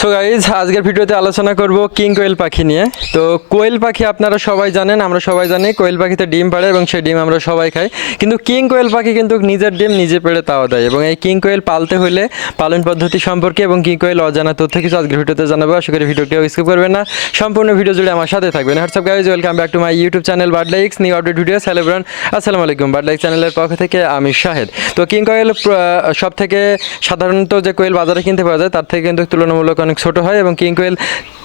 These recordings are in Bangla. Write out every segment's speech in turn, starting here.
সো গাইজ আজকের ভিডিওতে আলোচনা করব কিং কোয়েল পাখি নিয়ে। তো কোয়েল পাখি আপনারা সবাই জানেন, আমরা সবাই জানি কোয়েল পাখিতে ডিম পাড়ে এবং সেই ডিম আমরা সবাই খাই। কিন্তু কিং কোয়েল পাখি কিন্তু নিজের ডিম নিজে পেড়ে তাও দেয় এবং এই কিং কোয়েল পালতে হলে পালন পদ্ধতি সম্পর্কে এবং কিং কোয়েল অজানা তথ্য কিছু আজকের ভিডিওতে জানাব। আশা করি ভিডিও কেউ স্কিপ করবেন না। সম্পূর্ণ ভিডিও জুড়ে আমার সাথে থাকবেন। What's up guys welcome back to my YouTube channel Birdlikes new update video সেলেব্রান আসসালামু আলাইকুম বার্ডলাইক চ্যানেলের পক্ষ থেকে আমি শাহেদ তো কিং কোয়েল সব থেকে সাধারণত যে কোয়েল বাজারে কিনতে পাওয়া যায়, তার থেকে কিন্তু তুলনামূলক অনেক ছোট হয় এবং কিং কোয়েল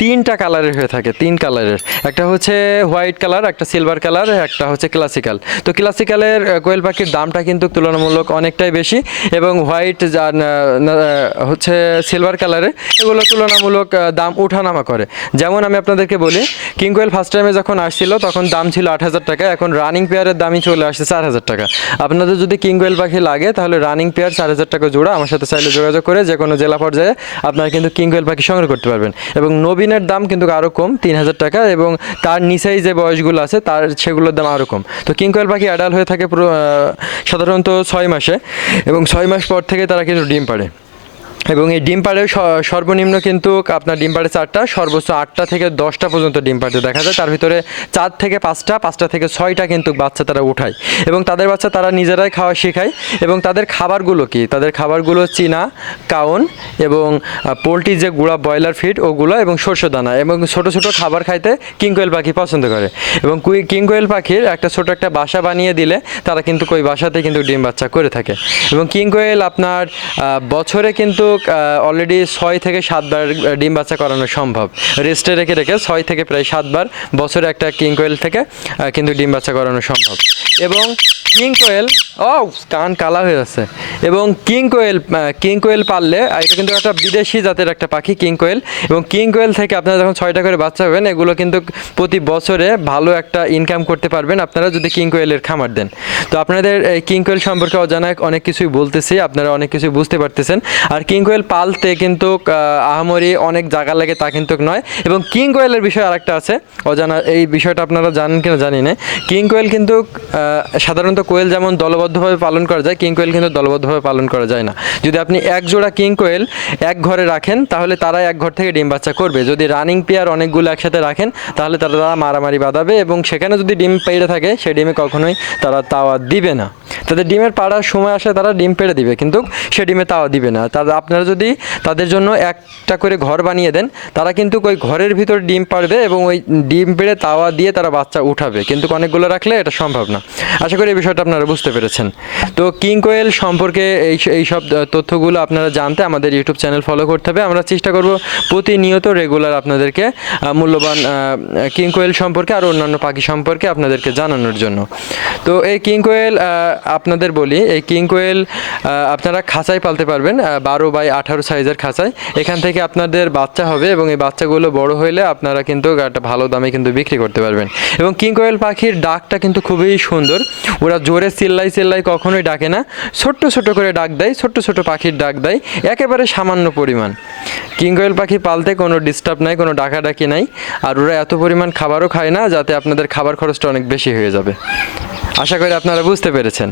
তিনটা কালারের হয়ে থাকে, তিন কালারের। একটা হচ্ছে হোয়াইট কালার, একটা সিলভার কালার, একটা হচ্ছে ক্লাসিক্যাল। তো ক্লাসিক্যালের কোয়েল পাখির দামটা কিন্তু তুলনামূলক অনেকটাই বেশি এবং হোয়াইট হচ্ছে সিলভার কালারে এগুলো তুলনামূলক দাম ওঠানামা করে। যেমন আমি আপনাদেরকে বলি, কিং কোয়েল ফার্স্ট টাইমে যখন আসছিল, তখন দাম ছিল আট হাজার টাকা, এখন রানিং পেয়ারের দামই চলে আসছে চার হাজার টাকা। আপনাদের যদি কিং কোয়েল পাখি লাগে, তাহলে রানিং পেয়ার চার হাজার টাকা জোড়া, আমার সাথে চাইলে যোগাযোগ করে যে কোনো জেলা পর্যায়ে আপনারা কিন্তু কিং কোয়েল পাখি সংগ্রহ করতে পারবেন। এবং নবীনের দাম কিন্তু আরও কম তিন হাজার টাকা, এবং তার নিচেই যে বয়সগুলো আছে, তার সেগুলোর দাম আরও কম। তো কিং কোয়েল পাখি অ্যাডাল হয়ে থাকে সাধারণত ছয় মাসে, এবং ছয় মাস পর থেকে তারা কিন্তু ডিম পাড়ে। এবং এই ডিম পাড়ে সর্বনিম্ন কিন্তু আপনার ডিম পাড়ে চারটা, সর্বোচ্চ আটটা থেকে দশটা পর্যন্ত ডিম পাড়তে দেখা যায়। তার ভিতরে চার থেকে পাঁচটা পাঁচটা থেকে ছয়টা কিন্তু বাচ্চা তারা উঠায়। এবং তাদের বাচ্চা তারা নিজেরাই খাওয়া শেখায়। এবং তাদের খাবারগুলো কি? তাদের খাবারগুলো চীনা, কাউন এবং পোলট্রি যে গুঁড়া ব্রয়লার ফিড, ওগুলো এবং শস্য দানা। এবং ছোট ছোট খাবার খাইতে কিংকোয়েল পাখি পছন্দ করে। এবং কুই কিংকোয়েল পাখির একটা ছোট একটা বাসা বানিয়ে দিলে তারা কিন্তু ওই বাসাতে কিন্তু ডিম বাচ্চা করে থাকে। এবং কিংকোয়েল আপনার বছরে কিন্তু অলরেডি ছয় থেকে সাতবার ডিম বাচ্চা করানো সম্ভব। রেস্টে রেখে রেখে ছয় থেকে প্রায় সাতবার বছরে একটা কিংকোয়েল থেকে কিন্তু ডিম বাচ্চা করানো সম্ভব। এবং কিং কোয়েল ও কান কালা হয়ে যাচ্ছে। এবং কিং কোয়েল কিং কোয়েল পারলে এটা কিন্তু একটা বিদেশি জাতের একটা পাখি কিং কোয়েল এবং কিং কোয়েল থেকে আপনারা যখন ছয়টা করে বাচ্চা হবেন এগুলো কিন্তু প্রতি বছরে ভালো একটা ইনকাম করতে পারবেন আপনারা যদি কিং কোয়েলের খামার দেন। তো আপনাদের এই কিং কোয়েল সম্পর্কে অজানা অনেক কিছুই বলতেছি আপনারা অনেক কিছু বুঝতে পারতেছেন। আর কিং কোয়েল পালতে কিন্তু আহ, আহামরি অনেক জায়গা লাগে তা কিন্তু নয়। এবং কিং কোয়েলের বিষয় আরেকটা আছে অজানা এই বিষয়টা আপনারা জানেন কিনা জানি না। কিং কোয়েল কিন্তু সাধারণত কোয়েল যেমন দলবদ্ধভাবে পালন করা যায় কিং কোয়েল কিন্তু দলবদ্ধভাবে পালন করা যায় না। যদি আপনি এক জোড়া কিং কোয়েল এক ঘরে রাখেন, তাহলে তারা এক ঘর থেকে ডিম বাচ্চা করবে। যদি রানিং পেয়ার অনেকগুলো একসাথে রাখেন, তাহলে তারা তারা মারামারি বাঁধাবে এবং সেখানে যদি ডিম পেড়ে থাকে সেই ডিমে কখনোই তারা তাওয়া দিবে না। তাদের ডিমের পাড়ার সময় আসে তারা ডিম পেড়ে দিবে, কিন্তু সে ডিমে তাওয়া দিবে না। তারা আপনারা যদি তাদের জন্য একটা করে ঘর বানিয়ে দেন, তারা কিন্তু ওই ঘরের ভিতর ডিম পাড়বে এবং ওই ডিম পেড়ে তাওয়া দিয়ে তারা বাচ্চা উঠাবে। কিন্তু অনেকগুলো রাখলে এটা সম্ভব না। আশা করি এই বিষয়টা আপনারা বুঝতে পেরেছেন। তো কিং কোয়েল সম্পর্কে এই এই সব তথ্যগুলো আপনারা জানতে আমাদের ইউটিউব চ্যানেল ফলো করতে হবে। আমরা চেষ্টা করব প্রতিনিয়ত রেগুলার আপনাদেরকে মূল্যবান কিং কোয়েল সম্পর্কে আর অন্যান্য পাখি সম্পর্কে আপনাদেরকে জানানোর জন্য। তো এই কিং কোয়েল আপনাদের বলি, এই কিং কোয়েল আপনারা খাঁচায় পালতে পারবেন বারো বাই আঠারো সাইজের খাঁচায় এখান থেকে আপনাদের বাচ্চা হবে এবং এই বাচ্চাগুলো বড় হইলে আপনারা কিন্তু একটা ভালো দামে কিন্তু বিক্রি করতে পারবেন। এবং কিং কোয়েল পাখির ডাকটা কিন্তু খুবই সুন্দর। ওরা জোরে চিল্লাই চিল্লাই কখনোই ডাকে না। ছোট্ট ছোট করে ডাক দেয়, ছোট্ট ছোট পাখির ডাক দেয়, একেবারে সামান্য পরিমাণ। কিং কোয়েল পাখি পালতে কোনো ডিস্টার্ব নাই, কোনো ডাকাডাকি নাই। আর ওরা এত পরিমাণ খাবারও খায় না, যাতে আপনাদের খাবার খরচটা অনেক বেশি হয়ে যাবে। আশা করি আপনারা বুঝতে পেরেছেন।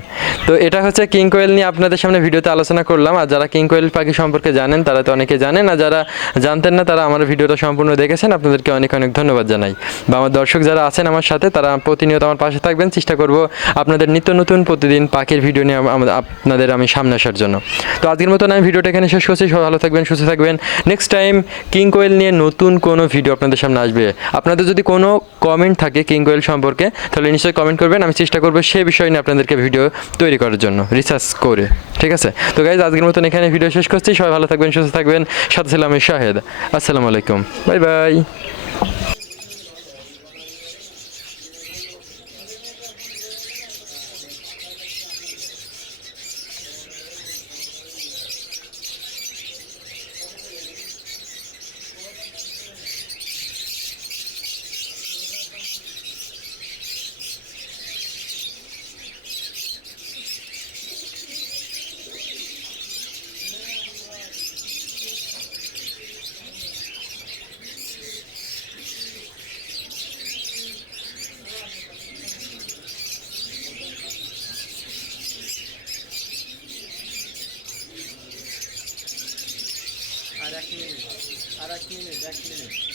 তো এটা হচ্ছে কিং কোয়েল নিয়ে আপনাদের সামনে ভিডিওতে আলোচনা করলাম। আর যারা কিং কোয়েল পাখি সম্পর্কে জানেন, তারা তো অনেকে জানেন। আর যারা জানতেন না, তারা আমার ভিডিওটা সম্পূর্ণ দেখেছেন। আপনাদেরকে অনেক অনেক ধন্যবাদ জানাই। বা আমার দর্শক যারা আছেন আমার সাথে, তারা প্রতিনিয়ত আমার পাশে থাকবেন। চেষ্টা করব আপনাদের নিত্য নতুন প্রতিদিন পাখির ভিডিও নিয়ে আপনাদের আমি সামনে আসার জন্য। তো আজকের মতন আমি ভিডিওটা এখানে শেষ করছি। ভালো থাকবেন, সুস্থ থাকবেন। নেক্সট টাইম কিং কোয়েল নিয়ে নতুন কোনো ভিডিও আপনাদের সামনে আসবে। আপনাদের যদি কোনো কমেন্ট থাকে কিং কোয়েল সম্পর্কে, তাহলে নিশ্চয়ই কমেন্ট করবেন। আমি চেষ্টা করব সেই বিষয় নিয়ে আপনাদেরকে ভিডিও তৈরি করার জন্য রিসার্চ করে, ঠিক আছে? তো গাইজ আজকের মতন এখানে ভিডিও শেষ করছি, সবাই ভালো থাকবেন, সুস্থ থাকবেন, সাথে ছিলাম আমি শাহেদ, আসসালামু আলাইকুম বাই বাই আর এক মিনিট এক মিনিট।